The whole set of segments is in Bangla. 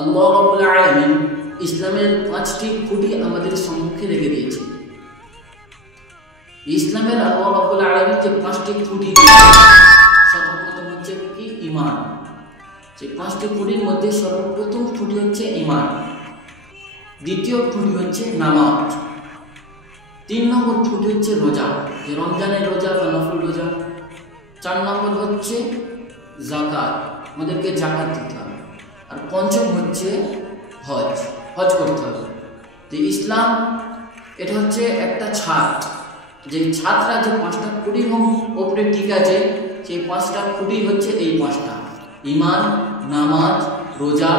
আল্লাহ রাব্বুল আলামিন ইসলামের 5টি খুঁটি আমাদের সম্মুখে রেখে দিয়েছেন। ইসলামের আল্লাহ রাব্বুল আলামিন যে 5টি খুঁটি সর্বপ্রথম হচ্ছে কি ঈমান। যে 5টি খুঁটির মধ্যে সর্বপ্রথম খুঁটি হচ্ছে ঈমান, দ্বিতীয় খুঁটি হচ্ছে নামাজ, 3 নম্বর খুঁটি হচ্ছে রোজা, যে রমজানের রোজা বা নফল রোজা, 4 নম্বর হচ্ছে যাকাত, আমাদেরকে যাকাত দিতে হবে, আর 5ম হচ্ছে হজ করতে হবে। তো ইসলাম এটা হচ্ছে একটা ছাদ, যে ছাদটা যে 5টা খুঁটির ওপরে ঠিক আছে, সেই 5টা খুঁটি হচ্ছে এই 5টা: ঈমান, নামাজ, রোজা,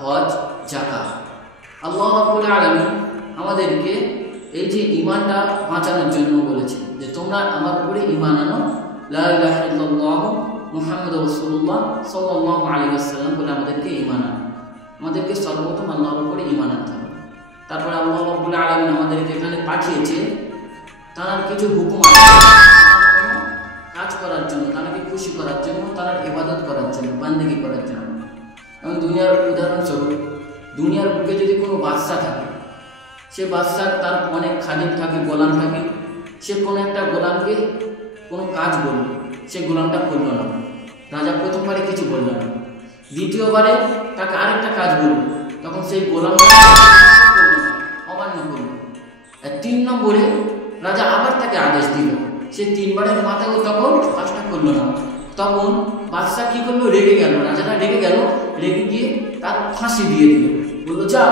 হজ, যাকাত। আল্লাহ রাব্বুল আলামিন আমাদেরকে এই যে ঈমানটা বাঁচানোর জন্য বলেছে যে তোমরা আমার উপরে ঈমান আনো, লা ইলাহা ইল্লাল্লাহ মুহাম্মাদুর রাসূলুল্লাহ সাল্লাল্লাহু আলাইহি ওয়াসাল্লাম বলে আমাদেরকে ঈমান আনো। আমাদেরকে সর্বপ্রথম আল্লাহর উপরে ঈমান আনতে হবে। তারপরে আল্লাহ রাব্বুল আলামিন আমাদেরকে এখানে পাঠিয়েছে তার কিছু হুকুম আছে কাজ করার জন্য, তাকে খুশি করার জন্য, তার ইবাদত করার জন্য, বান্দেগি করার জন্য। এবং দুনিয়ার উদাহরণস্বরূপ, দুনিয়ার বুকে যদি কোনো বাদশা থাকে, সে বাদশার তার অনেক খাদিম থাকে, গোলাম থাকে, সে কোনো একটা গোলামকে কোনো কাজ বলল, সে গোলামটা করলো না, রাজা প্রথমবারে কিছু বলল না, দ্বিতীয়বারে তাকে আরেকটা কাজ বলল, তখন সেই গোলামটা অমান্য করল, আর 3 নম্বরে রাজা আবার তাকে আদেশ দিল, সে 3বারের মাথায় তখন কাজটা করলো না, তখন বাদশা কি করলো, রেগে গেল, রাজাটা রেগে গেল, রেগে গিয়ে তার ফাঁসি দিয়ে দিল, বললো যা,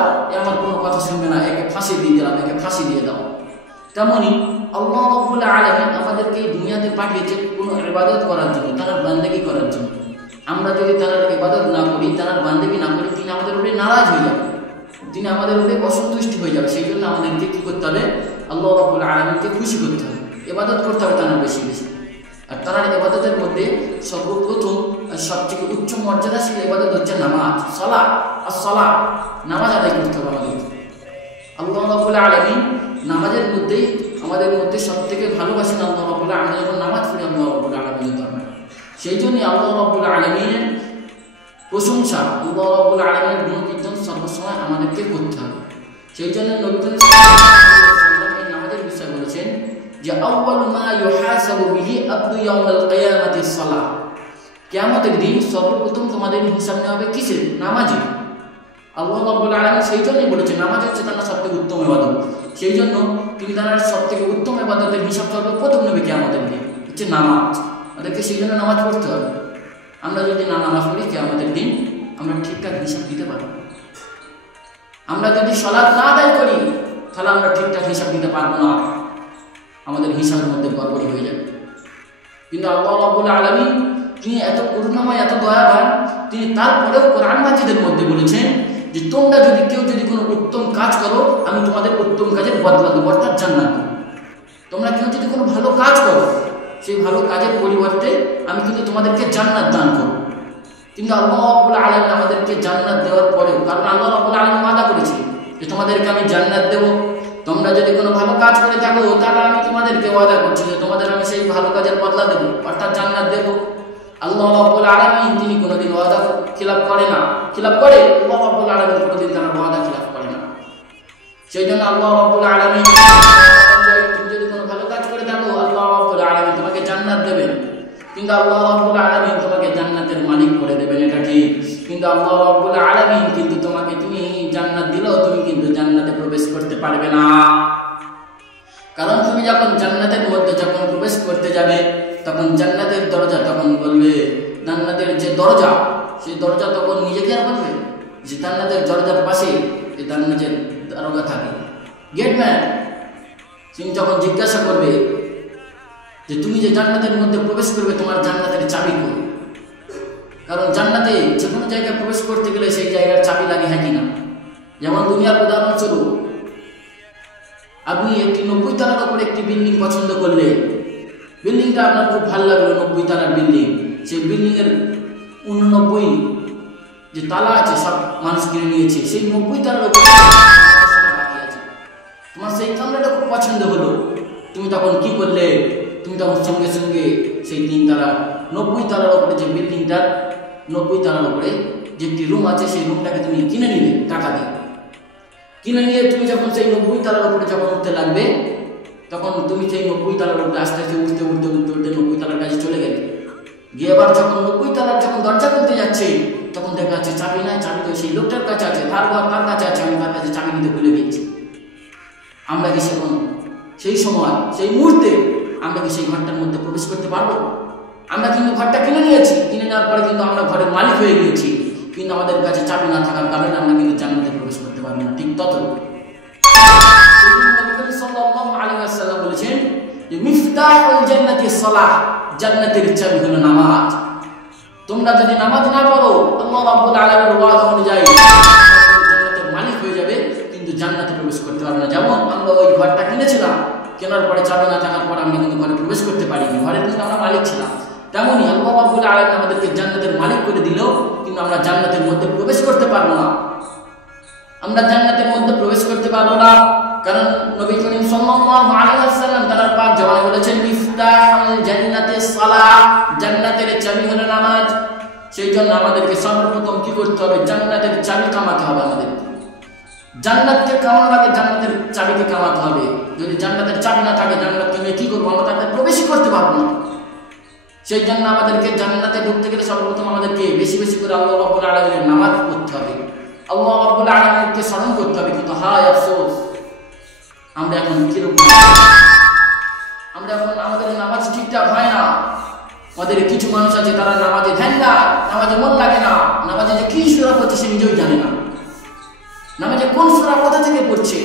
আমার কোনো কথা শুনবে না, একে ফাঁসি দিয়ে দিলাম, একে ফাঁসি দিয়ে দাও। তেমনই আল্লাহ রাব্বুল আলামিন আমাদেরকে এই দুনিয়াতে পাঠিয়েছে কোনো ইবাদত করার জন্য, তার বান্দেগি করার জন্য। আমরা যদি তার ইবাদত না করি, তার বান্দেগি না করি, তিনি আমাদের উপরে নারাজ হয়ে যাবে, তিনি আমাদের উপরে অসন্তুষ্ট হয়ে যাবে। সেই জন্য আমাদেরকে কী করতে হবে, আল্লাহ রাব্বুল আলামিনকে খুশি করতে হবে, ইবাদত করতে হবে তার বেশি বেশি। আর তার ইবাদতের মধ্যে সর্বপ্রথম সবথেকে উচ্চ মর্যাদাশীল ইবাদত হচ্ছে নামাজ, সালাত। আর সালাত, নামাজ আদায় করতে হবে আমাদের। আল্লাহ রাব্বুল আলামিন নামাজের মধ্যেই আমাদের মধ্যে সবথেকে ভালোবাসেন আল্লাহ রাব্বুল আলামিন। আমরা যখন নামাজ পড়ি আল্লাহ রাব্বুল আলামিনের দরবারে, সেই জন্যই আল্লাহ রাব্বুল আলামিনের প্রশংসা, আল্লাহ রাব্বুল আলামিনের গুণকীর্তন সর্বসময় আমাদেরকে করতে হবে। সেই জন্য নবী করিম সাল্লাল্লাহু আলাইহি ওয়াসাল্লাম এই নামাজের বিষয়ে বলেছেন যে আউয়ালু মা ইউহাসাবু বিহি আবদু ইয়াউমাল কিয়ামাতি সালাত। কিয়ামতের দিন সর্বপ্রথম তোমাদের হিসাব নেওয়া হবে কিসের? নামাজে। আল্লাহ রাব্বুল আলামিন সেই জন্যই বলেছেন নামাজ হচ্ছে তার সবথেকে উত্তম ইবাদত। সেই জন্য তিনি তার সবথেকে উত্তম ইবাদতের হিসাব সর্বপ্রথম নেবে কিয়ামতের দিন, হচ্ছে নামাজ। আমাদেরকে সেই জন্য নামাজ পড়তে হবে। আমরা যদি না নামাজ পড়ি, কিয়ামতের দিন আমরা ঠিকঠাক হিসাব দিতে পারবো। আমরা যদি সালাত না আদায় করি, তাহলে আমরা ঠিকঠাক হিসাব দিতে পারবো না, আমাদের হিসাবের মধ্যে গড়বড়ি হয়ে যাবে। কিন্তু আল্লাহ রাব্বুল আলামিন তিনি এত করুণাময়, এত দয়াবান, তিনি তারপরেও কোরআন মাজিদের মধ্যে বলেছেন যে তোমরা যদি কেউ যদি কোনো উত্তম কাজ করো, আমি তোমাদের উত্তম কাজের বদলা দেবো, অর্থাৎ জান্নাত দেবো। তোমরা কেউ যদি কোনো ভালো কাজ করো, সেই ভালো কাজের পরিবর্তে আমি কিন্তু তোমাদেরকে জান্নাত দান করব। কিন্তু আল্লাহ রাব্বুল আলামিন আমাদেরকে জান্নাত দেওয়ার পরেও, কারণ আল্লাহ রাব্বুল আলামিন ওয়াদা করেছে যে তোমাদেরকে আমি জান্নাত দেবো, তোমরা যদি কোনো ভালো কাজ করে থাকো, তাহলে আমি তোমাদেরকে ওয়াদা করছি যে তোমাদের আমি সেই ভালো কাজের বদলা দেবো, অর্থাৎ জান্নাত দেবো। আল্লাহ রাব্বুল আলামিন তিনি কোনোদিন ওয়াদা খিলাফ করে না, খিলাফ করে আল্লাহ রাব্বুল আলামিন কোনোদিন তার ওয়াদা খিলাফ করে না। সেই জন্য আল্লাহ রাব্বুল আলামিন তুমি যদি কোনো ভালো কাজ করে থাকো, আল্লাহ রাব্বুল আলামিন তোমাকে জান্নাত দেবেন। কিন্তু আল্লাহ রাব্বুল আলামিন তোমাকে জান্নাতের মালিক করে দেবেন, এটা ঠিক। কিন্তু আল্লাহ রাব্বুল আলামিন কিন্তু তোমাকে, তুমি জান্নাত দিলেও তুমি কিন্তু জান্নাতে প্রবেশ করতে পারবে না। কারণ তুমি যখন জান্নাতের মধ্যে যখন প্রবেশ করতে যাবে, তখন জান্নাতের দরজা তখন বলবে, জান্নাতের যে দরজা, সেই দরজা তখন নিজেকে আর বলবে যে জান্নাতের দরজার পাশে যে জান্নাতের দারোগা থাকে, গেটম্যান, তিনি যখন জিজ্ঞাসা করবে যে তুমি যে জান্নাতের মধ্যে প্রবেশ করবে, তোমার জান্নাতের চাবি কই? কারণ জান্নাতে যে কোনো জায়গায় প্রবেশ করতে গেলে সেই জায়গার চাবি লাগে, হ্যাঁ কি না? যেমন দুনিয়ার উদাহরণস্বরূপ, আপনি একটি 90 তলার উপরে একটি বিল্ডিং পছন্দ করলে, বিল্ডিংটা আপনার খুব ভালো লাগলো, 90 তলার বিল্ডিং, সেই বিল্ডিংয়ের 89 যে তালা আছে সব মানুষ কিনে নিয়েছে, সেই 90 তলার উপরে বাকি আছে, তোমার সেই কামরাটা খুব পছন্দ হলো, তুমি তখন কি করলে? তুমি তখন সঙ্গে সঙ্গে সেই 3 তলা 90 তলার উপরে যে বিল্ডিংটার 90 তলার উপরে যে একটি রুম আছে, সেই রুমটাকে তুমি কিনে নিলে টাকা দিয়ে। কিনে নিয়ে তুমি যখন সেই 90 তলার উপরে যখন উঠতে লাগবে, তখন তুমি সেই 90 তলার উপরে আস্তে আস্তে উঠতে 90 তলার কাছে চলে গেলে। গিয়ে এবার যখন 90 তলার যখন দরজা খুলতে যাচ্ছে, তখন দেখা যাচ্ছে চাবি নাই, চাবি তো সেই লোকটার কাছে আছে, তার কাছে আছে, আমি তার কাছে চাবি নিতে ভুলে গিয়েছি। আমরা কি সেই সময় সেই মুহূর্তে আমরা কি সেই ঘরটার মধ্যে প্রবেশ করতে পারবো? আমরা কিন্তু ঘরটা কিনে নিয়েছি, কিনে নেওয়ার পরে কিন্তু আমরা ঘরের মালিক হয়ে গিয়েছি, কিন্তু আমাদের কাছে চাবি না থাকার কারণে আমরা কিন্তু জান্নাতে প্রবেশ করতে পারবো না। ঠিক ততটুকু সাল্লাল্লাহু আলাইহি ওয়াসাল্লাম বলেছেন যে মিফতাহুল জান্নাতি সালাহ, জান্নাতের চাবি হলো নামাজ। তোমরা যদি নামাজ না পড়ো, আল্লাহ রাব্বুল আলামিনের ওয়াদা অনুযায়ী জান্নাতের মালিক হয়ে যাবে, কিন্তু জান্নাতে প্রবেশ করতে পারবে না। যেমন আমরা ওই ঘরটা কিনেছিলাম, কেনার পরে চাবি না থাকার পর আমরা কিন্তু ঘরে প্রবেশ করতে পারিনি, ঘরের কিন্তু আমরা মালিক ছিলাম। তেমনই আল্লাহ রাব্বুল আলামিন আমাদেরকে জান্নাতের মালিক করে দিল, কিন্তু আমরা জান্নাতের মধ্যে প্রবেশ করতে পারবো না। আমরা জান্নাতের মধ্যে প্রবেশ করতে পারবো না, কারণ নবী করিম সাল্লাল্লাহু আলাইহি ওয়াসাল্লাম তার পাক জবানে বলেছেন মিফতাহুল জান্নাতিস সালাহ, জান্নাতের চাবি হলো নামাজ। সেই জন্য আমাদেরকে সর্বপ্রথম কি করতে হবে? জান্নাতের চাবি কামাতে হবে। আমাদের জান্নাতকে কামানোর আগে জান্নাতের চাবিকে কামাতে হবে। যদি জান্নাতের চাবি না থাকে, জান্নাতকে নিয়ে কি করবো? আমরা তাতে প্রবেশই করতে পারবো না। সেই জন্য আমাদেরকে জান্নাতে ঢুকতে গেলে সর্বপ্রথম আমাদেরকে বেশি বেশি করে আল্লাহ রাব্বুল আলামিনের নামাজ পড়তে হবে, আল্লাহ রাব্বুল আলামিনকে স্মরণ করতে হবে। কিন্তু হায় আফসোস, আমরা এখন কিরকম, আমরা এখন আমাদের নামাজ ঠিকঠাক হয় না। আমাদের কিছু মানুষ আছে তারা নামাজে ধ্যান দেয়, নামাজে মন লাগে না, নামাজে যে কি সূরা পড়ছে সে নিজেই জানে না, নামাজে কোন সূরা কোথা থেকে পড়ছে,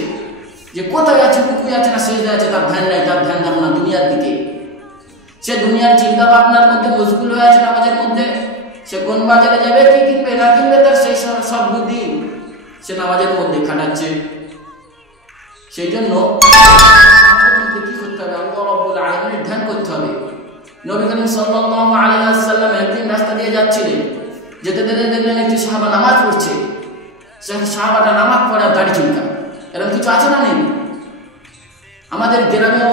যে কোথায় আছে, রুকুই আছে না সিজদা আছে, তার ধ্যান নাই, তার ধ্যান যাবে না দুনিয়ার দিকে। সে দুনিয়ার চিন্তা ভাবনার মধ্যে মশগুল হয়ে আছে নামাজের মধ্যে। সে কোন বাজারে যাবে, কি কিনবে না কিনবে, তার সেই সব বুদ্ধি সে নামাজের মধ্যে খাটাচ্ছে। সেই জন্য আমাদের মধ্যে কি করতে হবে? আল্লাহ রাব্বুল আলামিনের ধ্যান করতে হবে। নবী করিম সাল্লাল্লাহু আলাইহি ওয়াসাল্লাম একদিন রাস্তা দিয়ে যাচ্ছিলেন, যেতে যেতে দেখলেন একটি সাহাবা নামাজ পড়ছে। সেই সাহাবাটা নামাজ পড়ে আর দাড়ি চুলকায়। এরকম কিছু আছে না নেই? আমাদের গ্রামে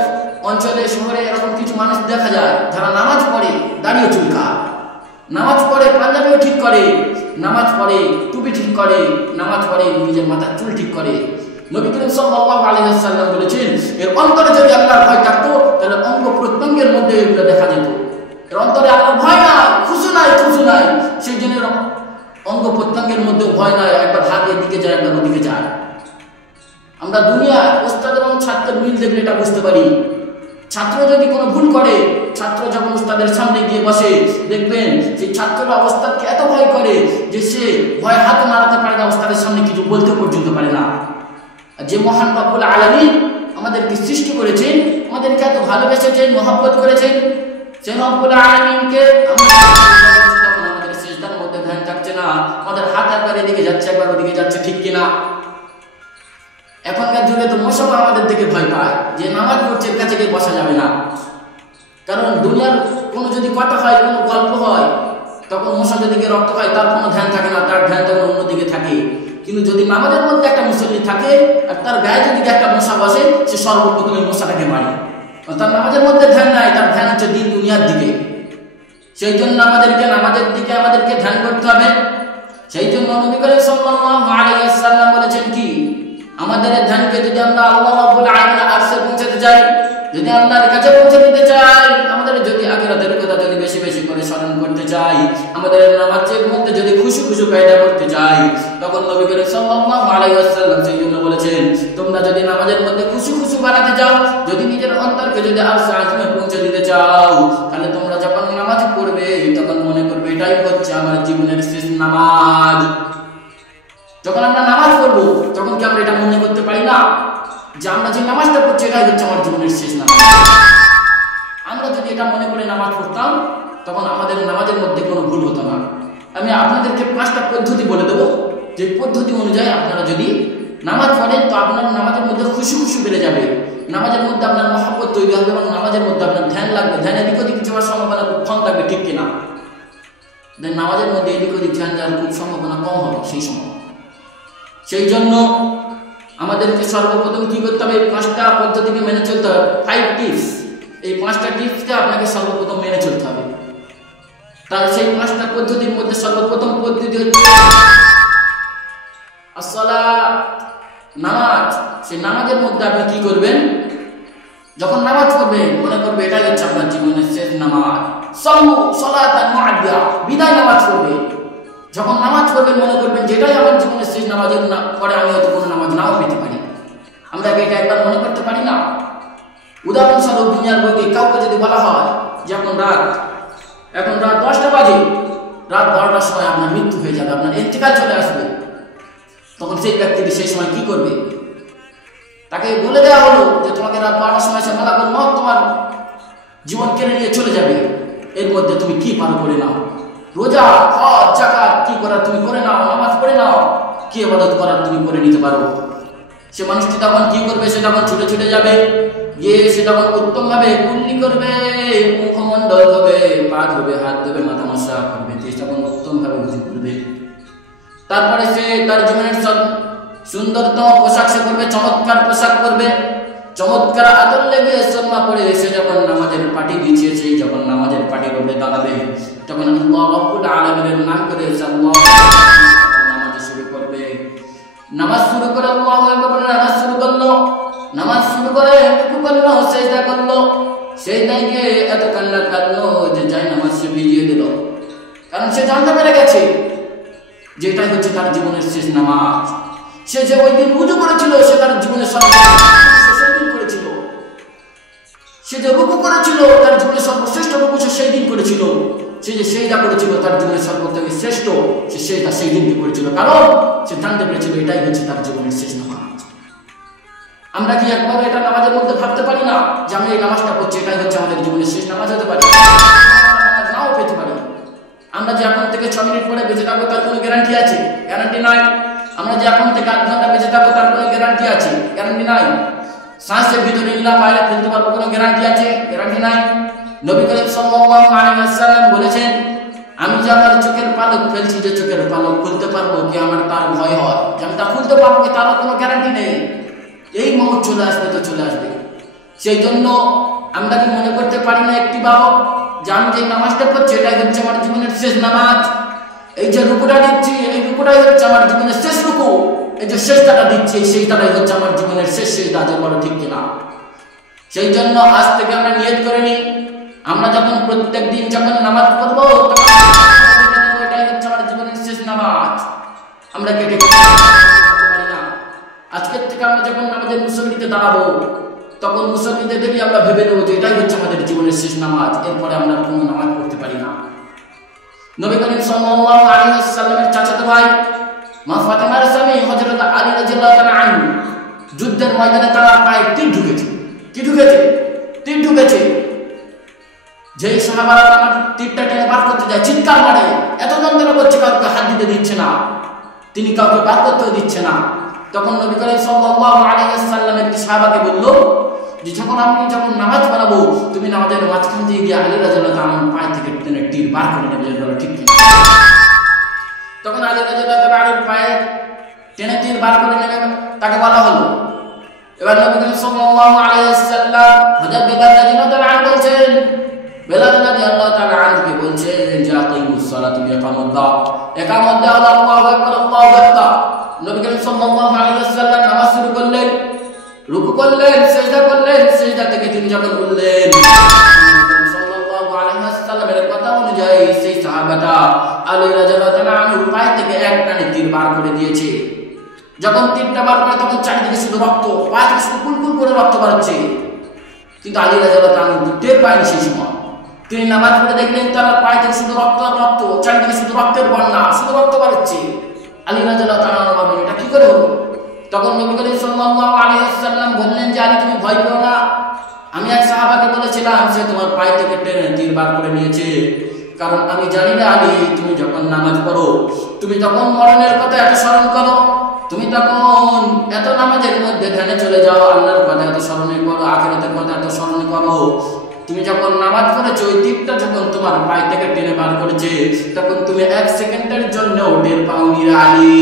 অঞ্চলে শহরে এরকম কিছু মানুষ দেখা যায় যারা নামাজ পড়ে দাড়িও চুলকায়, নামাজ পড়ে পাঞ্জাবিও ঠিক করে, নামাজ পড়ে টুপি ঠিক করে, নামাজ পড়ে নিজের মাথার চুল ঠিক করে। নবী করিম সাল্লাল্লাহু আলাইহি ওয়াসাল্লাম বলেছেন এর অন্তরে যদি আল্লাহর ভয় থাকতো, তাহলে অঙ্গ প্রত্যঙ্গের মধ্যে এগুলো দেখা যেত। এর অন্তরে আল্লাহর ভয় নাই, খুশু নাই, সেই জন্য অঙ্গ প্রত্যঙ্গের মধ্যে ভয় নাই, একবার হাত এদিকে যায়, একবার ওদিকে যায়। আমরা দুনিয়া ওস্তাদ এবং ছাত্রের মিল দেখলে এটা বুঝতে পারি। ছাত্র যদি কোনো ভুল করে, ছাত্র যখন উস্তাদের সামনে গিয়ে বসে, দেখবেন সেই ছাত্ররা ওস্তাদকে এত ভয় করে যে সে ভয় হাত নাড়াতে পারে না, ওস্তাদের সামনে কিছু বলতে পর্যন্ত পারে না। যে মহান রব্বুল আলামিন আমাদেরকে সৃষ্টি করেছেন, আমাদেরকে এত ভালোবেসেছেন, মহব্বত করেছেন, সেই রব্বুল আলামিনকে আমাদের সিজদার মধ্যে ধ্যান থাকছে না, আমাদের হাত একবার এদিকে যাচ্ছে, একবার ওদিকে যাচ্ছে, ঠিক কিনা? এখনকার যুগে তো মশাও আমাদের থেকে ভয় পায়, যে নামাজ পড়ছে কাছে গিয়ে বসা যাবে না। কারণ দুনিয়ার কোনো যদি কথা হয়, কোনো গল্প হয়, তখন মশা যদি রক্ত হয়, তার কোনো ধ্যান থাকে না, তার ধ্যান তখন অন্যদিকে থাকে। কিন্তু যদি নামাজের মধ্যে একটা মুসল্লি থাকে আর তার গায়ে যদি একটা মশা বসে, সে সর্বপ্রথম এই মশাটাকে মারে। তার নামাজের মধ্যে ধ্যান নাই, তার ধ্যান হচ্ছে দিন দুনিয়ার দিকে। সেই জন্য আমাদেরকে নামাজের দিকে আমাদেরকে ধ্যান করতে হবে। সেই জন্য নবী করিম সাল্লাল্লাহু আলাইহি ওয়াসাল্লাম বলেছেন কি, আমাদের ধ্যানকে যদি আমরা আল্লাহ রাব্বুল আলামিনের আরশে পৌঁছাতে চাই, যদি আল্লাহর কাছে পৌঁছে দিতে চাই, আমাদের যদি আখিরাতের কথা যদি বেশি বেশি করে স্মরণ করতে চাই, আমাদের নামাজের মধ্যে যদি খুশু খুশু পয়দা করতে চাই, তখন নবী করিম সাল্লাল্লাহু আলাইহি ওয়াসাল্লাম সেই জন্য বলেছেন, তোমরা যদি নামাজের মধ্যে খুশু খুশু বাড়াতে চাও, যদি নিজের অন্তরকে যদি আরশে আযমে পৌঁছে দিতে চাও, তাহলে তোমরা যখন নামাজ পড়বে তখন মনে করবে এটাই হচ্ছে আমার জীবনের শেষ নামাজ। যখন আমরা নামাজ পড়বো তখন কি আমরা এটা মনে করতে পারি না যে আমরা যে নামাজটা পড়ছি এটাই হচ্ছে আমার জীবনের শেষ নামাজ? আমরা যদি এটা মনে করে নামাজ পড়তাম, তখন আমাদের নামাজের মধ্যে কোনো ভুল হতো না। আমি আপনাদেরকে 5টা পদ্ধতি বলে দেবো, যে পদ্ধতি অনুযায়ী আপনারা যদি নামাজ পড়েন, তো আপনার নামাজের মধ্যে খুশি খুশি বেড়ে যাবে, নামাজের মধ্যে আপনার মহব্বত তৈরি হবে, এবং নামাজের মধ্যে আপনার ধ্যান লাগবে, ধ্যান এদিক ওদিক যাওয়ার সম্ভাবনা খুব কম থাকবে, ঠিক কিনা? নামাজের মধ্যে এদিক ওদিক ধ্যান যাওয়ার খুব সম্ভাবনা কম হবে সেই সময়। সেই জন্য আমাদেরকে সর্বপ্রথম কি করতে হবে? 5টা পদ্ধতিকে মেনে চলতে হবে, 5 টিপস। এই 5টা টিপসকে আপনাকে সর্বপ্রথম মেনে চলতে হবে। তার সেই 5টা পদ্ধতির মধ্যে সর্বপ্রথম পদ্ধতি হচ্ছে আসসালাত, নামাজ। সেই নামাজের মধ্যে আপনি কি করবেন? যখন নামাজ পড়বেন মনে করবে এটাই হচ্ছে আপনার জীবনের শেষ নামাজ। সাল্লু সালাতান মুআদ্দিয়া, বিদায় নামাজ পড়বেন। যখন নামাজ পড়বেন মনে করবেন যেটাই আমার জীবনের শেষ নামাজ, পরে আমি হয়তো কোনো নামাজ নাও পেতে পারি। আমরা কি এটা একবার মনে করতে পারি না? উদাহরণস্বরূপ দুনিয়ার বুকে কাউকে যদি বলা হয় যে এখন রাত 10টা বাজে, রাত 12টার সময় আপনার মৃত্যু হয়ে যাবে, আপনার ইন্তেকাল চলে আসবে, তখন সেই ব্যক্তিটি সেই সময় কি করবে? তাকে বলে দেওয়া হলো যে তোমাকে রাত 12টার সময় সে মালাকুল মউত তোমার জীবন কেড়ে নিয়ে চলে যাবে, এর মধ্যে তুমি কি পারো করে নাও, রোজা হজ যাকাত কি করার তুমি করে নাও, নামাজ পড়ে নাও, কি ইবাদত করার তুমি করে নিতে পারো। সে মানুষটি তখন কি করবে? সে তখন ছুটে ছুটে যাবে, গিয়ে সে তখন উত্তম ভাবে কুল্লি করবে, মুখমণ্ডল ধোবে, পা ধোবে, হাত ধোবে, মাথা মশা করবে, সে তখন উত্তম ভাবে বুঝে করবে। তারপরে সে তার জীবনের সুন্দরতম পোশাক সে করবে, চমৎকার পোশাক করবে, চমৎকার আদর লেগে সুরমা পড়ে সে যখন নামাজের পাটি বিছিয়েছে, যখন নামাজের পাটির উপরে দাঁড়াবে, তখন আল্লাহ রাব্বুল আলামিনের নাম করে নামাজ শুরু করবে। নামাজ শুরু করে আল্লাহু আকবার, নামাজ শুরু করলো, নামাজ শুরু করে রুকু করলো, সিজদা করলো, সিজদায় গিয়ে এত কান্না কাঁদলো যে যাই নামাজ সে ভিজিয়ে দিল, কারণ সে জানতে পেরে গেছে যে এটাই হচ্ছে তার জীবনের শেষ নামাজ। সে যে ওই দিন উযু করেছিল সে তার জীবনের সর্বশ্রেষ্ঠ করেছিল, সে যে রুকু করেছিল তার জীবনের সর্বশ্রেষ্ঠ রুকু সে সেই দিন করেছিল, সে যে সিজদা করেছিল তার জীবনের সর্বথেকে শ্রেষ্ঠ সে সিজদা সেই দিন করেছিল, কারণ সে জানতে পেরেছিল এটাই হচ্ছে তার জীবনের শেষ নামাজ। আমরা কি একবার এটা নামাজের মধ্যে ভাবতে পারি না যে আমি এই নামাজটা পড়ছি এটাই হচ্ছে আমাদের জীবনের শেষ নামাজ হতে পারে? নামাজ নাও পেতে পারি। আমরা যে এখন থেকে 6 মিনিট পরে বেঁচে থাকবো তার কোনো গ্যারান্টি আছে? গ্যারান্টি নাই। আমরা যে এখন থেকে 8 ঘন্টা বেঁচে থাকবো তার কোনো গ্যারান্টি আছে? গ্যারান্টি নাই। শ্বাসের ভিতরে নিলাম বাইরে ফেলতে পারবো, কোনো গ্যারান্টি আছে? গ্যারান্টি নাই। নবী করিম সাল্লাল্লাহু আলাইহি ওয়াসাল্লাম বলেছেন, আমি যে আমার চোখের পালক ফেলছি, যে চোখের পালক খুলতে পারবো কি আমার তার ভয় হয় যে আমি তা খুলতে পারবো কি, তারও কোনো গ্যারান্টি নেই। এই মউত চলে আসবে তো চলে আসবে। সেই জন্য আমরা কি মনে করতে পারি না একটি বারো যে আমি যে নামাজটা পড়ছি এটাই হচ্ছে আমার জীবনের শেষ নামাজ, এই যে রুকুটা দিচ্ছি এই রুকুটাই হচ্ছে আমার জীবনের শেষ রুকু, এই যে সেজদাটা দিচ্ছি এই সেজদাটাই হচ্ছে আমার জীবনের শেষ সেজদা, যে বড় ঠিক কিনা? সেই জন্য আজ থেকে আমরা নিয়ত করে নিই, আমরা যখন প্রত্যেক দিন যখন নামাজ পড়বো এটাই হচ্ছে আমার জীবনের শেষ নামাজ। আমরা কেটে পারি না। আজকের থেকে আমরা যখন আমাদের মুসল্লিতে দাঁড়াবো তখন মুসল্লিতে দেখে আমরা ভেবে নেবো যে এটাই হচ্ছে আমাদের জীবনের শেষ নামাজ, এরপরে আমরা কোনো নামাজ পড়তে পারি না। নবী করিম সাল্লাল্লাহু আলাইহি ওয়াসাল্লামের চাচাতো ভাই মা ফাতেমার স্বামী হযরত আলী রাদিয়াল্লাহু তাআলা আনহু যুদ্ধের ময়দানে তার পায়ে তীর ঢুকেছে। কি ঢুকেছে? তীর ঢুকেছে। যেই সাহাবারা তার তীরটা টেনে বার করতে যায় চিৎকার মারে, এত যন্ত্রণা করছে, কাউকে হাত দিতে দিচ্ছে না, তিনি কাউকে বার করতেও দিচ্ছে না। তখন নবী করিম সাল্লাল্লাহু আলাইহি ওয়াসাল্লাম একটি সাহাবাকে বলল যে আমি যখন নামাজ পড়াবো তুমি নামাজের মাঝখান দিয়ে গিয়ে আলী রাদিয়াল্লাহু তাআলা পায়ে থেকে টেনে তীর বার করে নেবে, বলো ঠিক কি? তখন আলী রাদিয়াল্লাহু তাআলা পায়ে টেনে তীর বার করে নেবে, তাকে বলা হলো। এবার নবী করিম সাল্লাল্লাহু আলাইহি ওয়াসাল্লাম হযরত বেলাল রাদিয়াল্লাহু তাআলা বলছেন, বেলাল রাদিয়াল্লাহু তাআলা আনহুকে বলছেন যে আকিমুস সালাতা ওয়া ইকামাত দাও, ইকামত দাও, আল্লাহু আকবার আল্লাহু আকবার। নবী করিম সাল্লাল্লাহু আলাইহি ওয়াসাল্লাম নামাজ শুরু করলেন, রুকু করলেন, সিজদা করলেন, সিজদা থেকে তিনি যখন উঠলেন সাল্লাল্লাহু আলাইহি ওয়াসাল্লামের কথা অনুযায়ী সেই সাহাবাটা আলী রাদিয়াল্লাহু তাআলা আনহু পায়ে থেকে এক টানে তীর বার করে দিয়েছে। যখন তীরটা বার করে তখন চারিদিকে শুধু রক্ত, পায়ে থেকে শুধু কুলকুল করে রক্ত বেরোচ্ছে, কিন্তু আলী রাদিয়াল্লাহু তাআলা আনহু টের পায়নি সেই সময়। তিনি নামাজ পড়ে দেখলেন তার পায়ে থেকে শুধু রক্ত আর রক্ত, চারিদিকে শুধু রক্তের বন্যা, শুধু রক্ত বেরোচ্ছে। আলী রাদিয়াল্লাহু তাআলা আনহু ভাবলেন এটা কি করে হলো? তখন নবী করিম সাল্লাল্লাহু আলাইহি ওয়াসাল্লাম বললেন যে আলী তুমি ভয় পেও না, আমি এক সাহাবাকে বলেছিলাম সে তোমার পায়ে থেকে টেনে তীর বার করে নিয়েছে, কারণ আমি জানি না আলী তুমি যখন নামাজ পড়ো তুমি তখন মরণের কথা এত স্মরণ করো, তুমি তখন এত নামাজের মধ্যে ধ্যানে চলে যাও, আল্লাহর কথা এত স্মরণ করো, আখিরাতের কথা এত স্মরণ করো, তুমি যখন নামাজ পড়েছো ওই তীরটা যখন তোমার পায়ে থেকে টেনে বার করেছে তখন তুমি 1 সেকেন্ডের জন্য টের পাওনি আলী।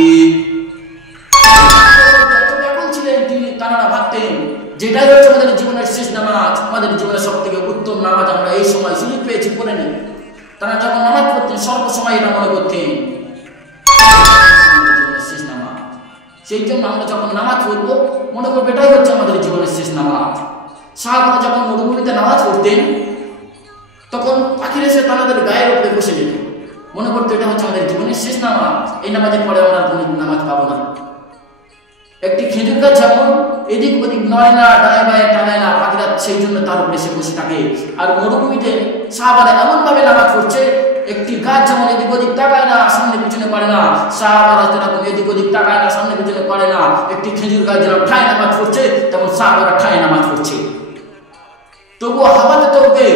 তারা ভাবতেন যেটাই হচ্ছে আমাদের জীবনের শেষ নামাজ, আমাদের জীবনের সবথেকে উত্তম নামাজ, আমরা এই সময় সুযোগ পেয়েছি পড়ে নিই। তারা যখন নামাজ করতেন, সর্বসময় এটা মনে করতেন শেষ নামাজ। সেই জন্য আমরা যখন নামাজ পড়বো মনে করবো এটাই হচ্ছে আমাদের জীবনের শেষ নামাজ। সাহাবারা যখন মরুভূমিতে নামাজ পড়তেন তখন পাখির এসে তাদের গায়ের উপরে বসে যেত, মনে করতো এটা হচ্ছে আমাদের জীবনের শেষ নামাজ, এই নামাজের পরে আমরা কোনো নামাজ পাবো না। একটি খেজুর গাছ যেমন এদিক ওদিক নয় না, ডানে বায়ে টানায় না, পাখিরা সেই জন্য তার উপরে এসে বসে থাকে। আর মরুভূমিতে সাহাবারা এমন ভাবে নামাজ পড়ছে, একটি গাছ যেমন এদিক ওদিক তাকায় না, সামনে পিছনে করে না, সাহাবারা যেরকম এদিক ওদিক তাকায় না, সামনে পিছনে করে না। একটি খেজুর গাছ যেরকম ঠায় নামাজ পড়ছে তেমন সাহাবারা ঠায় নামাজ পড়ছে। তবুও হাওয়াতে তবুকে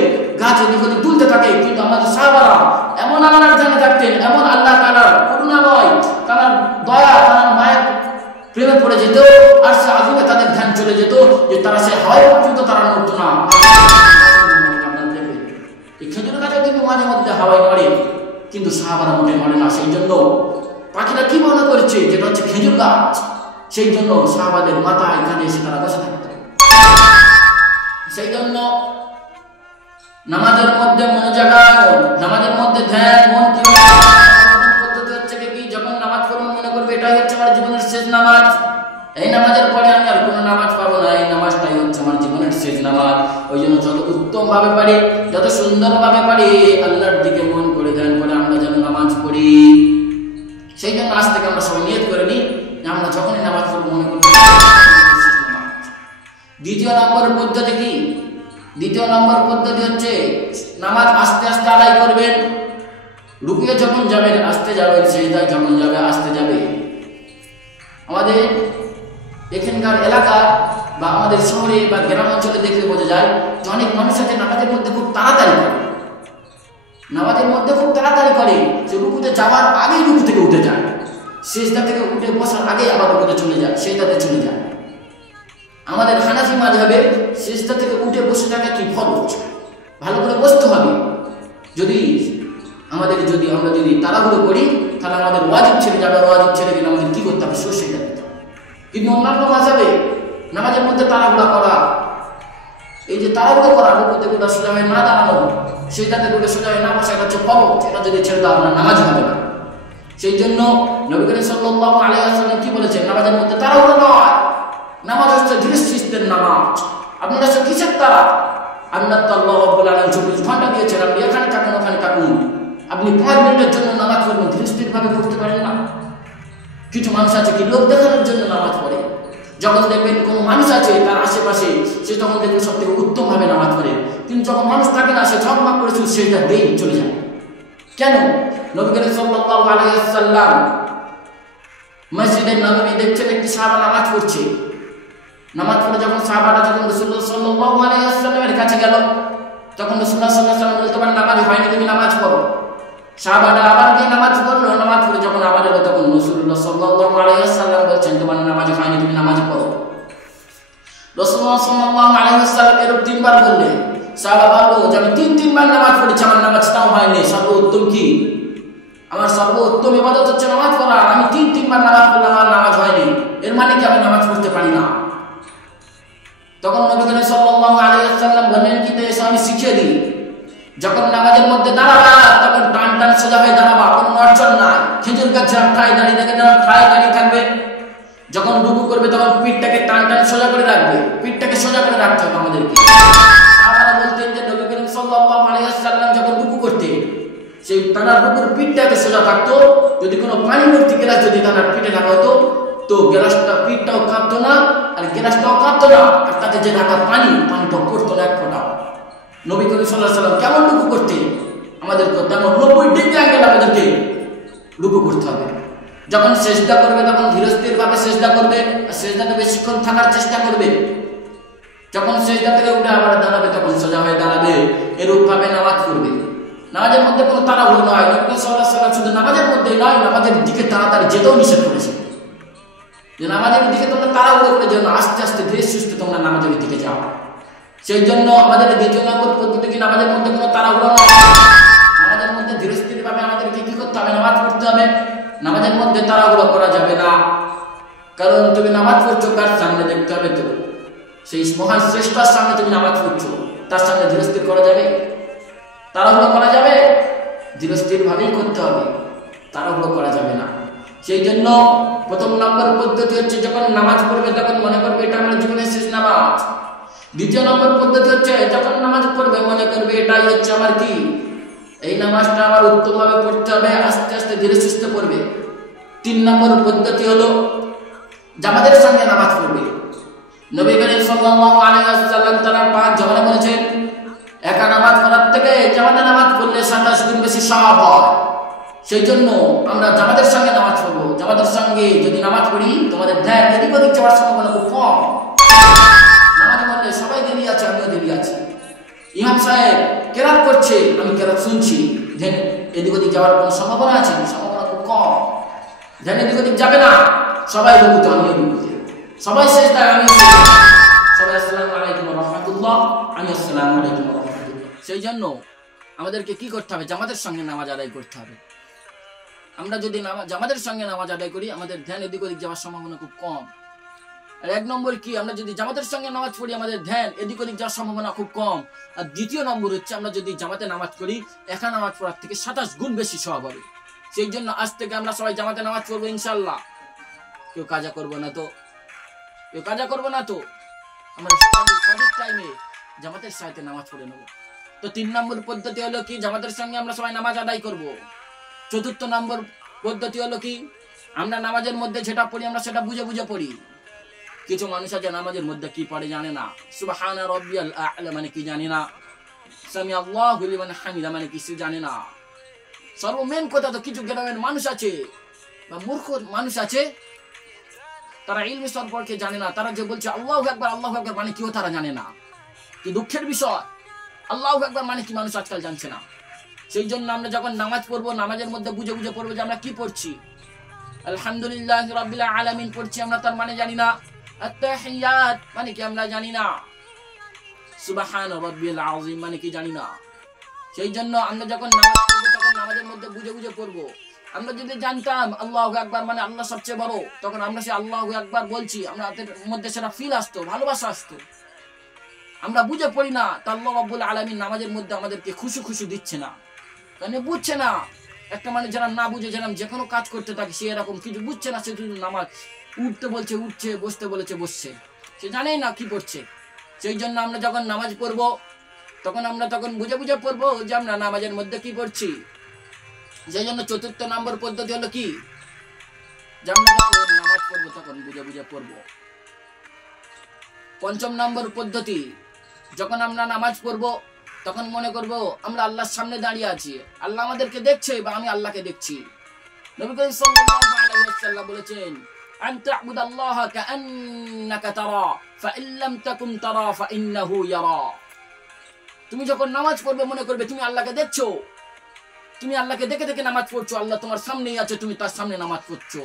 গাছ এদিক ওদিক দুলতে থাকে, কিন্তু আমাদের সাহাবারা এমন আল্লাহর ধ্যানে থাকতেন, এমন আল্লাহ তাআলার করুণাময়, তার দয়া, তার মায়ের প্রেমে পড়ে যেত, আর সে আজকে তাদের ধ্যান চলে যেত যে তারা সে হয় পর্যন্ত তারা নড়তো না। এই খেজুর গাছও কিন্তু মাঝে মধ্যে হাওয়ায় নড়ে, কিন্তু সাহাবারা মোটে নড়ে না। সেই জন্য পাখিরা কি মনে করছে যেটা হচ্ছে খেজুর গাছ, সেই জন্য সাহাবাদের মাথায় কাঁধে এসে তারা বসে থাকতো। সেই জন্য নামাজের মধ্যে মনোজাগানো, নামাজের মধ্যে ধ্যান, মন কি পদ্ধতি হচ্ছে কি, যখন নামাজ পড়বো মনে করবে এটাই হচ্ছে আমার জীবনের শেষ নামাজ, এই নামাজের পরে আমি আর কোনো নামাজ পাবো না, এই নামাজটাই হচ্ছে আমার জীবনের শেষ নামাজ। ওই জন্য যত উত্তম ভাবে পারি, যত সুন্দর ভাবে পারি আল্লাহর দিকে মন করে ধ্যান করে আমরা যেন নামাজ পড়ি। সেই জন্য আজ থেকে আমরা সবাই নিয়ত করে নিই যে আমরা যখনই নামাজ পড়বো মনে করবো। দ্বিতীয় নম্বর পদ্ধতি কি? দ্বিতীয় নম্বর পদ্ধতি হচ্ছে নামাজ আস্তে আস্তে আদায় করবেন। রুকুয়ে যখন যাবেন আস্তে যাবেন, সিজদায় যখন যাবে আস্তে যাবে। আমাদের এখানকার এলাকা বা আমাদের শহরে বা গ্রাম অঞ্চলে দেখলে বোঝা যায় যে অনেক মানুষ আছে নামাজের মধ্যে খুব তাড়াতাড়ি করে, নামাজের মধ্যে খুব তাড়াতাড়ি করে, সে রুকুতে যাওয়ার আগেই রুকু থেকে উঠে যায়, সিজদা থেকে উঠে বসার আগেই আবার রুকুতে চলে যায়, সিজদাতে চলে যায়। আমাদের হানাফি মাযহাবে সিজদা থেকে উঠে বসে থাকা কি ফরজ, ভালো করে বসতে হবে। আমরা যদি তাড়াহুড়ো করি তাহলে আমাদের ওয়াজিব ছেড়ে যাবে, ওয়াজিব ছেড়ে গেলে আমাদের কি করতে হবে, সরষে দিতে হবে। কিন্তু অন্যান্য মাযহাবে নামাজের মধ্যে তাড়াহুড়া করা, এই যে তাড়াহুড়ো করা, রুকুতে উঠে সোজা হয়ে না দাঁড়ানো, সিজদাতে উঠে সোজা হয়ে না বসা, এটা হচ্ছে ফরজ, এটা যদি ছেড়ে দাও না নামাজ হবে না। সেই জন্য নবী করিম সাল্লাল্লাহু আলাইহি ওয়াসাল্লাম কি বলেছেন, নামাজের মধ্যে তাড়াহুড়ো নয়, নামাজ হচ্ছে ধীরে সুস্থের নামাজ। আপনারা সব কিসের তারা? আল্লাহ তো আল্লাহ রাব্বুল আলামিন 24 ঘন্টা দিয়েছেন, আপনি এখানে থাকুন ওখানে থাকুন, আপনি 5 মিনিটের জন্য নামাজ পড়বেন, ধীরে স্থিরভাবে পড়তে পারেন না? কিছু মানুষ আছে কি লোক দেখানোর জন্য নামাজ পড়ে, যখন দেখবেন কোনো মানুষ আছে তার আশেপাশে সে তখন দেখবেন সব থেকে উত্তমভাবে নামাজ পড়ে, কিন্তু যখন মানুষ থাকে না সে ঝকমাক করে সেটা দেই চলে যায়। কেন? নবী করিম সাল্লাল্লাহু আলাইহি ওয়াসাল্লাম মসজিদে নববী দেখছেন একটি সাহাবা নামাজ পড়ছে, নামাজ পড়ে যখন সাহাবারা যখন রাসূলুল্লাহ সাল্লাল্লাহু আলাইহি ওয়াসাল্লামের কাছে গেল, তখন রাসূলুল্লাহ সাল্লাল্লাহু আলাইহি ওয়াসাল্লাম বলতে পারেন নামাজ হয়নি, তুমি নামাজ পড়ো। সাহাবারা আবার গিয়ে নামাজ পড়লো, নামাজ পড়ে যখন আবার এলো তখন রাসূলুল্লাহ সাল্লাল্লাহু আলাইহি ওয়াসাল্লাম বলছেন তোমার নামাজ হয়নি, তুমি নামাজ পড়ো। রাসূলুল্লাহ সাল্লাল্লাহু আলাইহি ওয়াসাল্লাম এরকম 3 বার বললেন। সাহাবা বলল যে আমি 3 বার নামাজ পড়েছি, আমার নামাজ তাও হয়নি, সর্বোত্তম কি? আমার সর্বোত্তম ইবাদত হচ্ছে নামাজ পড়া, আমি 3 বার নামাজ পড়লাম আমার নামাজ হয়নি, এর মানে কি আমি নামাজ পড়তে পারি না? তখন নবী করিম সাল্লাল্লাহু আলাইহি ওয়াসাল্লাম বললেন কি এসে আমি শিখিয়ে দিই, যখন নামাজের মধ্যে দাঁড়াবা তখন টান টান সোজা হয়ে দাঁড়াবা, কোনো নড়চড় নাই, খেজুর গাছ ঠায় দাঁড়িয়ে থাকে না, ঠায় দাঁড়িয়ে থাকবে। যখন রুকু করবে তখন পিঠটাকে টান টান সোজা করে রাখবে, পিঠটাকে সোজা করে রাখতে হবে আমাদেরকে। সাহাবারা বলতেন যে নবী করিম সাল্লাল্লাহু আলাইহি ওয়াসাল্লাম যখন রুকু করতেন সেই তার রুকুর পিঠটাকে সোজা থাকতো, যদি কোনো পানি ভর্তি গ্লাস যদি তার পিঠে রাখা হতো তো গ্লাসটা পিঠটাও কাঁপতো না আর গ্লাসটাও কাঁপতো না, আর তাতে যে রাখা পানিটাও পড়তো না এক ফোঁটা। নবী করিম সাল্লাল্লাহু আলাইহি ওয়াসাল্লাম কেমন রুকু করতেন আমাদেরকে তেমন 90 ডিগ্রি অ্যাঙ্গেল আমাদেরকে রুকু করতে হবে। যখন সিজদা করবে তখন ধীরে স্থিরভাবে সিজদা করবে, আর সিজদাতে বেশিক্ষণ থাকার চেষ্টা করবে। যখন সিজদা থেকে উঠে আবার দাঁড়াবে তখন সোজা হয়ে দাঁড়াবে, এরূপভাবে নামাজ পড়বে। নামাজের মধ্যে কোনো তাড়াহুড়ো নয়, নবী সাল্লাল্লাহু আলাইহি ওয়াসাল্লাম শুধু নামাজের মধ্যেই নয়, নামাজের দিকে তাড়াতাড়ি যেতেও নিষেধ করেছে, যে নামাজের দিকে তোমরা তাড়াহুড়ো করে যেও না, আস্তে আস্তে ধীরে সুস্থে তোমরা নামাজের দিকে যাও। সেই জন্য আমাদের দ্বিতীয় নম্বর পদ্ধতি কি, নামাজের মধ্যে কোনো তাড়াহুড়ো নয়, নামাজের মধ্যে ধীরে স্থিরভাবে আমাদেরকে কি করতে হবে, নামাজ পড়তে হবে। নামাজের মধ্যে তাড়াহুড়ো করা যাবে না, কারণ তুমি নামাজ পড়ছো কার সামনে দেখতে হবে, তো সেই মহান শ্রেষ্ঠর সামনে তুমি নামাজ পড়ছো, তার সামনে ধীরে স্থির করা যাবে, তাড়াহুড়ো করা যাবে? ধীরস্থিরভাবেই করতে হবে, তাড়াহুড়ো করা যাবে না। সেই জন্য প্রথম নম্বর পদ্ধতি হচ্ছে যখন নামাজ পড়বে তখন মনে করবে এটা আমার জীবনের শেষ নামাজ। দ্বিতীয় নম্বর পদ্ধতি হচ্ছে যখন নামাজ পড়বে মনে করবে এটাই হচ্ছে আমার কি, এই নামাজটা আমার উত্তমভাবে পড়তে হবে, আস্তে আস্তে ধীরে সুস্থে পড়বে। 3 নম্বর পদ্ধতি হলো জামাতের সঙ্গে নামাজ পড়বে। নবী করিম সাল্লাল্লাহু আলাইহি ওয়াসাল্লাম তারা 5 জামাতে বলেছেন একা নামাজ পড়ার থেকে জামাতে নামাজ পড়লে 27 গুণ বেশি সওয়াব হয়। সেই জন্য আমরা জামাতের সঙ্গে নামাজ পড়বো। জামাতের সঙ্গে যদি নামাজ পড়ি তোমাদের ধ্যান এদিক ওদিক যাওয়ার সম্ভাবনা খুব কম। নামাজ পড়লে সবাই দেরি আছে, আমিও দেরি আছি, ইমাম সাহেব কেরাত করছে আমি কেরাত শুনছি, ধ্যান এদিক ওদিক যাওয়ার কোনো সম্ভাবনা আছে? সম্ভাবনা খুব কম। ধ্যান এদিক ওদিক যাবে না, সবাই রুকুতে আমিও রুকুতে, সবাই সেজদায় আমিও সেজদায়, সবাই আসসালামু আলাইকুম ওয়া রাহমাতুল্লাহ আমি আসসালামু আলাইকুম ওয়া রাহমাতুল্লাহ। সেই জন্য আমাদেরকে কি করতে হবে? জামাতের সঙ্গে নামাজ আদায় করতে হবে। আমরা যদি জামাতের সঙ্গে নামাজ আদায় করি আমাদের ধ্যান এদিক ওদিক যাওয়ার সম্ভাবনা খুব কম। আর 1 নম্বর কি, আমরা যদি জামাতের সঙ্গে নামাজ পড়ি আমাদের ধ্যান এদিক ওদিক যাওয়ার সম্ভাবনা খুব কম। আর দ্বিতীয় নম্বর হচ্ছে আমরা যদি জামাতে নামাজ পড়ি একা নামাজ পড়ার থেকে 27 গুণ বেশি সওয়াব হবে। সেই জন্য আজ থেকে আমরা সবাই জামাতে নামাজ পড়বো ইনশাআল্লাহ। কেউ কাজা করবো না তো, কেউ কাজা করবো না তো, আমরা সঠিক টাইমে জামাতের সাথে নামাজ পড়ে নেব। তো 3 নম্বর পদ্ধতি হলো কি, জামাতের সঙ্গে আমরা সবাই নামাজ আদায় করব। 4 নম্বর পদ্ধতি হলো কি, আমরা নামাজের মধ্যে যেটা পড়ি আমরা সেটা বুঝে বুঝে পড়ি। কিছু মানুষ আছে নামাজের মধ্যে কি পড়ে জানে না, সুবহানা রাব্বিয়াল আ'লা মানে কি জানে না, সামি আল্লাহু লিমান হামিদা মানে কিছু জানে না। সর্বমেন কথা তো কিছু গ্রামের মানুষ আছে বা মূর্খ মানুষ আছে, তারা ইলম সম্পর্কে জানে না। তারা যে বলছে আল্লাহু আকবার মানে কিও তারা জানে না। কি দুঃখের বিষয়, আল্লাহু আকবার মানে কি মানুষ আজকাল জানছে না। সেই জন্য আমরা যখন নামাজ পড়বো নামাজের মধ্যে বুঝে বুঝে পড়বো যে আমরা কি পড়ছি। আলহামদুলিল্লাহ রাব্বিল আলামিন পড়ছি আমরা, তার মানে জানি না। আত-তাহিয়াত মানে কি আমরা জানি না। সুবহান রাব্বিল আযীম মানে কি জানি না। সেই জন্য আমরা যখন নামাজ পড়বো তখন নামাজের মধ্যে বুঝে বুঝে পড়বো। আমরা যদি জানতাম আল্লাহু আকবার মানে আল্লাহ সবচেয়ে বড়, তখন আমরা সে আল্লাহু আকবার বলছি, আমাদের মধ্যে সেটা ফিল আসতো, ভালোবাসা আসতো। আমরা বুঝে পড়ি না, তা আল্লাহ রাব্বুল আলামিন নামাজের মধ্যে আমাদেরকে খুশি খুশি দিচ্ছে না, মানে বুঝছে না। একটা মানে যারা না বুঝে যেরকম যে কোনো কাজ করতে থাকে সে এরকম কিছু বুঝছে না, সে শুধু নামাজ উঠতে বলছে উঠছে, বসতে বলেছে বসছে, সে জানেই না কি করছে। সেই জন্য আমরা যখন নামাজ পড়বো তখন আমরা বুঝে বুঝে পড়বো যে আমরা নামাজের মধ্যে কি পড়ছি। সেই জন্য 4 নম্বর পদ্ধতি হলো কি, যে আমরা যখন নামাজ পড়বো তখন বুঝে বুঝে পড়বো। 5 নম্বর পদ্ধতি, যখন আমরা নামাজ পড়বো তখন মনে করব আমরা আল্লাহর সামনে দাঁড়িয়ে আছি, আল্লাহ আমাদেরকে দেখছে বা আমি আল্লাহকে দেখছি। নবী করিম সাল্লাল্লাহু আলাইহি ওয়াসাল্লাম বলেছেন আন তা'বুদাল্লাহা কাআন্নাকা তারা ফাইন লাম তাকুন তারা ফাইন্নাহু ইয়ারা। তুমি যখন নামাজ পড়বে মনে করবে তুমি আল্লাহকে দেখছো, তুমি আল্লাহকে দেখে দেখে নামাজ পড়ছো, আল্লাহ তোমার সামনেই আছে, তুমি তার সামনে নামাজ পড়ছো।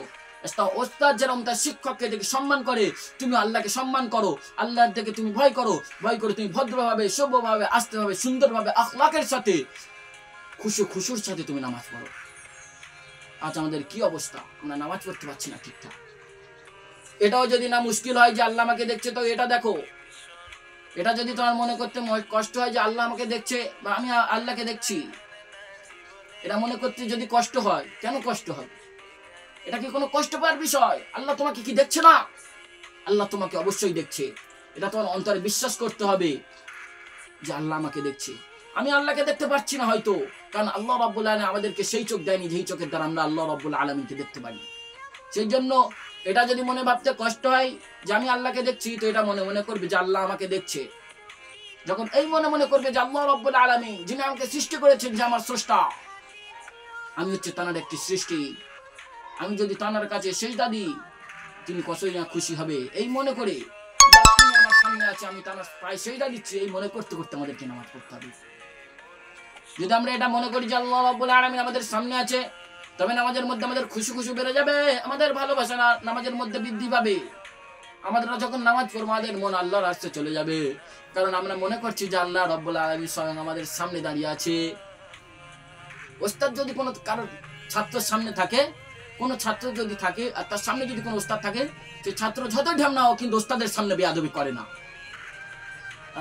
ওস্তাদ যেরকম তার শিক্ষককে দেখে সম্মান করে তুমি আল্লাহকে সম্মান করো, আল্লাহর দিকে তুমি ভয় করো, ভয় করে তুমি ভদ্রভাবে সভ্যভাবে আস্তেভাবে সুন্দরভাবে আখলাকের সাথে খুশুর সাথে তুমি নামাজ পড়ো। আজ আমাদের কি অবস্থা, আমরা নামাজ পড়তে পারছি না ঠিকঠাক। এটাও যদি না মুশকিল হয় যে আল্লাহ আমাকে দেখছে, তো এটা দেখো, এটা যদি তোমার মনে করতে কষ্ট হয় যে আল্লাহ আমাকে দেখছে বা আমি আল্লাহকে দেখছি, এটা মনে করতে যদি কষ্ট হয়, কেন কষ্ট হয়? এটা কি কোনো কষ্ট পাওয়ার বিষয়? আল্লাহ তোমাকে কি দেখছে না? আল্লাহ তোমাকে অবশ্যই দেখছে। এটা তোমার অন্তরে বিশ্বাস করতে হবে যে আল্লাহ আমাকে দেখছে। আমি আল্লাহকে দেখতে পাচ্ছি না হয়তো, কারণ আল্লাহ রাব্বুল আলামিন আমাদেরকে সেই চোখ দেয়নি যেই চোখের দ্বারা আমরা আল্লাহ রাব্বুল আলামিনকে দেখতে পারি। সেই জন্য এটা যদি মনে ভাবতে কষ্ট হয় যে আমি আল্লাহকে দেখছি, তো এটা মনে মনে করবে যে আল্লাহ আমাকে দেখছে। যখন এই মনে মনে করবে যে আল্লাহ রাব্বুল আলামিন যিনি আমাকে সৃষ্টি করেছেন, যে আমার স্রষ্টা, আমি হচ্ছে তার একটি সৃষ্টি, আমি যদি তার কাছে সেজদা দিই তিনি কতই না খুশি হবে, এই মনে করে তিনি আমার সামনে আছে, আমি তার পায়ে সেজদা দিচ্ছি, এই মনে করতে করতে আমাদেরকে নামাজ পড়তে হবে। যদি আমরা এটা মনে করি যে আল্লাহ রাব্বুল আলামিন আমাদের সামনে আছে, তবে নামাজের মধ্যে আমাদের খুশি বেড়ে যাবে, আমাদের ভালোবাসা নামাজের মধ্যে বৃদ্ধি পাবে। আমাদের যখন নামাজ পড়বো আমাদের মন আল্লাহর রাস্তায় চলে যাবে, কারণ আমরা মনে করছি যে আল্লাহ রাব্বুল আলামিন স্বয়ং আমাদের সামনে দাঁড়িয়ে আছে। ওস্তাদ যদি কোনো কারোর ছাত্রের সামনে থাকে, কোনো ছাত্র যদি থাকে আর তার সামনে যদি কোনো ওস্তাদ থাকে, সে ছাত্র যত ঢেমনা হোক কিন্তু ওস্তাদের সামনে বেয়াদবি করে না।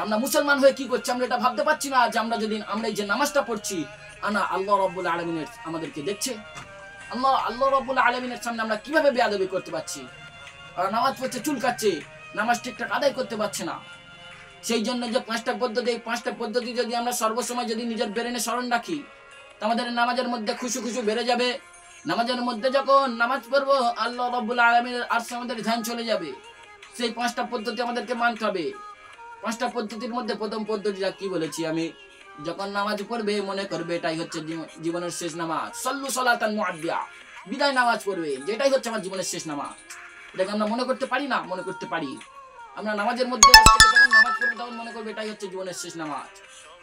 আমরা মুসলমান হয়ে কি করছি আমরা এটা ভাবতে পারছি না যে আমরা এই যে নামাজটা পড়ছি আল্লাহ রাব্বুল আলামিনের আমাদেরকে দেখছে। আল্লাহ রাব্বুল আলামিনের সামনে আমরা কিভাবে বেয়াদবি করতে পারছি? আর নামাজ পড়ছে চুল কাটছে, নামাজ ঠিকঠাক আদায় করতে পারছে না। সেই জন্য যে 5টা পদ্ধতি, এই 5টা পদ্ধতি যদি আমরা সর্বসময় যদি নিজের ব্রেনে স্মরণ রাখি, আমাদের নামাজের মধ্যে খুশু বেড়ে যাবে। নামাজের মধ্যে যখন নামাজ পড়বো, আল্লাহ রাব্বুল আলামিনের আরশে আমাদের ধ্যান চলে যাবে। সেই 5টা পদ্ধতি আমাদেরকে মানতে হবে। 5টা পদ্ধতির মধ্যে প্রথম পদ্ধতিটা কি বলেছি আমি? যখন নামাজ পড়বে মনে করবে এটাই হচ্ছে জীবনের শেষ নামাজ। সল্লু সলাতান মুআদ্দিয়া, বিদায় নামাজ পড়বে, যেটাই হচ্ছে আমার জীবনের শেষ নামাজ। এটাকে আমরা মনে করতে পারি না? মনে করতে পারি। আমরা নামাজের মধ্যে যখন নামাজ পড়বো তখন মনে করবে এটাই হচ্ছে জীবনের শেষ নামাজ।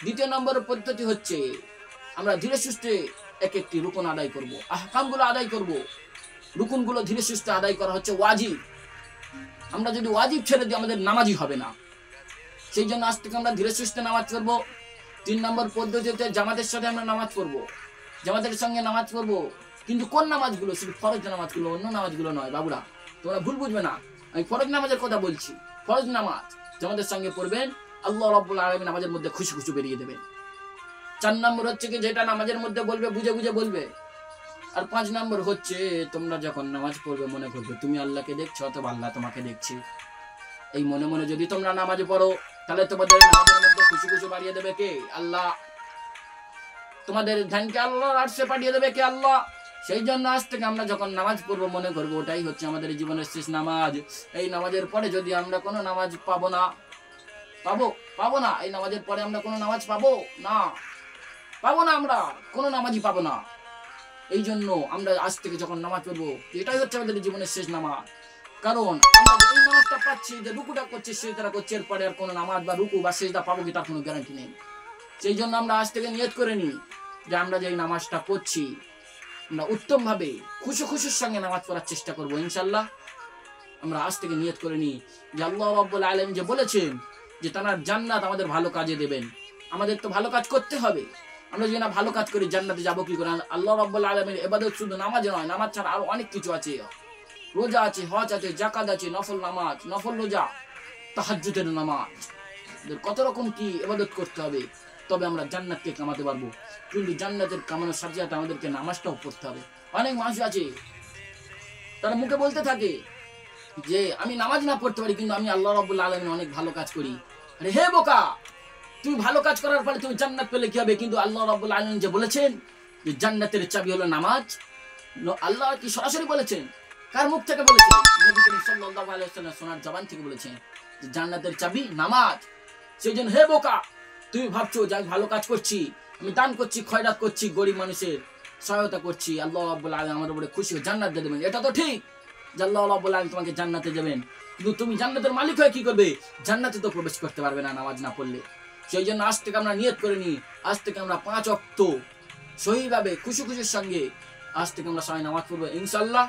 দ্বিতীয় নম্বর পদ্ধতি হচ্ছে আমরা ধীরে সুস্থে এক একটি রুকুন আদায় করব, আহকামগুলো আদায় করব। রুকুনগুলো ধীরে সুস্থে আদায় করা হচ্ছে ওয়াজিব। আমরা যদি ওয়াজিব ছেড়ে দিই আমাদের নামাজই হবে না। সেই জন্য আজ থেকে আমরা ধীরে সুস্থে নামাজ পড়বো। 3 নম্বর পদ্ধতি হচ্ছে জামাতের সাথে আমরা নামাজ পড়বো, জামাতের সঙ্গে নামাজ পড়বো। কিন্তু কোন নামাজগুলো? শুধু ফরজ নামাজগুলো, অন্য নামাজগুলো নয়। বাবুরা তোমরা ভুল বুঝবে না, আমি ফরজ নামাজের কথা বলছি। ফরজ নামাজ জামাতের সঙ্গে পড়বেন, আল্লাহ রাব্বুল আলামিন নামাজের মধ্যে খুশি বেরিয়ে দেবেন। 4 নম্বর হচ্ছে কি যেটা নামাজের মধ্যে বলবে বুঝে বলবে। আর 5 নম্বর হচ্ছে তোমরা যখন নামাজ পড়বে মনে করবে তুমি আল্লাহকে দেখছো অথবা আল্লাহ তোমাকে দেখছে। এই মনে মনে যদি তোমরা নামাজ পড়ো তাহলে তোমাদের নামাজের মধ্যে খুশি বাড়িয়ে দেবে কে? আল্লাহ। তোমাদের ধ্যানকে আল্লাহর আরশে পাঠিয়ে দেবে কে? আল্লাহ। সেই জন্য আজ থেকে আমরা যখন নামাজ পড়বো মনে করবো ওটাই হচ্ছে আমাদের জীবনের শেষ নামাজ। এই নামাজের পরে যদি আমরা কোনো নামাজ পাবো না, এই নামাজের পরে আমরা কোনো নামাজ পাবো না, আমরা কোনো নামাজই পাবো না। এই জন্য আমরা আজ থেকে যখন নামাজ পড়বো এটাই হচ্ছে আমাদের জীবনের শেষ নামাজ। কারণ আমরা এই নামাজটা পাচ্ছি, যে রুকুটা করছি সেটা করছি, এরপরে আর কোনো নামাজ বা রুকু বা সেজদা পাবো কি তার কোনো গ্যারান্টি নেই। সেই জন্য আমরা আজ থেকে নিয়ত করে নিই যে আমরা যে নামাজটা পড়ছি আমরা উত্তম ভাবে খুশির সঙ্গে নামাজ পড়ার চেষ্টা করবো ইনশাআল্লাহ। আমরা আজ থেকে নিয়ত করে নিই যে আল্লাহ রাব্বুল আলামিন যে বলেছেন যে তার জান্নাত আমাদের ভালো কাজে দেবেন। আমাদের তো ভালো কাজ করতে হবে। আমরা যদি না ভালো কাজ করি জান্নাতে যাবো কি করে? আল্লাহ রাব্বুল আলামিনের ইবাদত শুধু নামাজ নয়, নামাজ ছাড়া আরো অনেক কিছু আছে। রোজা আছে, হজ আছে, যাকাত আছে, নফল নামাজ, নফল রোজা, তাহাজ্জুদের নামাজ, কত রকম কি ইবাদত করতে হবে, তবে আমরা জান্নাতকে কামাতে পারবো। কিন্তু জান্নাতের কামানোর সাথে সাথে আমাদেরকে নামাজটাও পড়তে হবে। অনেক মানুষ আছে তারা মুখে বলতে থাকে যে আমি নামাজ না পড়তে পারি কিন্তু আমি আল্লাহ রাব্বুল আলামিনের অনেক ভালো কাজ করি। আরে হে বোকা, তুমি ভালো কাজ করার ফলে তুমি জান্নাত পেলে কি হবে? কিন্তু আল্লাহ রাব্বুল আলামিন যে বলেছেন যে জান্নাতের চাবি হলো নামাজ, আল্লাহ কি সরাসরি বলেছেন? কার মুখ থেকে বলেছেন? নবী করিম সাল্লাল্লাহু আলাইহি ওয়াসাল্লাম সোনার জবান থেকে বলেছেন যে জান্নাতের চাবি নামাজ। সেই জন্য হে বোকা, তুমি ভাবছো যে আমি ভালো কাজ করছি, আমি দান করছি, খয়রাত করছি, গরিব মানুষের সহায়তা করছি, আল্লাহ রাব্বুল আলামিন আমার উপরে খুশি হয়ে জান্নাত দিয়ে দেবেন। এটা তো ঠিক যে আল্লাহ রাব্বুল আলামিন তোমাকে জান্নাতে দেবেন, কিন্তু তুমি জান্নাতের মালিক হয়ে কি করবে? জান্নাতে তো প্রবেশ করতে পারবে না নামাজ না পড়লে। সেই জন্য আজ থেকে আমরা নিয়ত করে নিই, আজ থেকে আমরা 5 ওয়াক্ত সহিভাবে খুশির সঙ্গে আজ থেকে আমরা সবাই নামাজ পড়বো ইনশাআল্লাহ।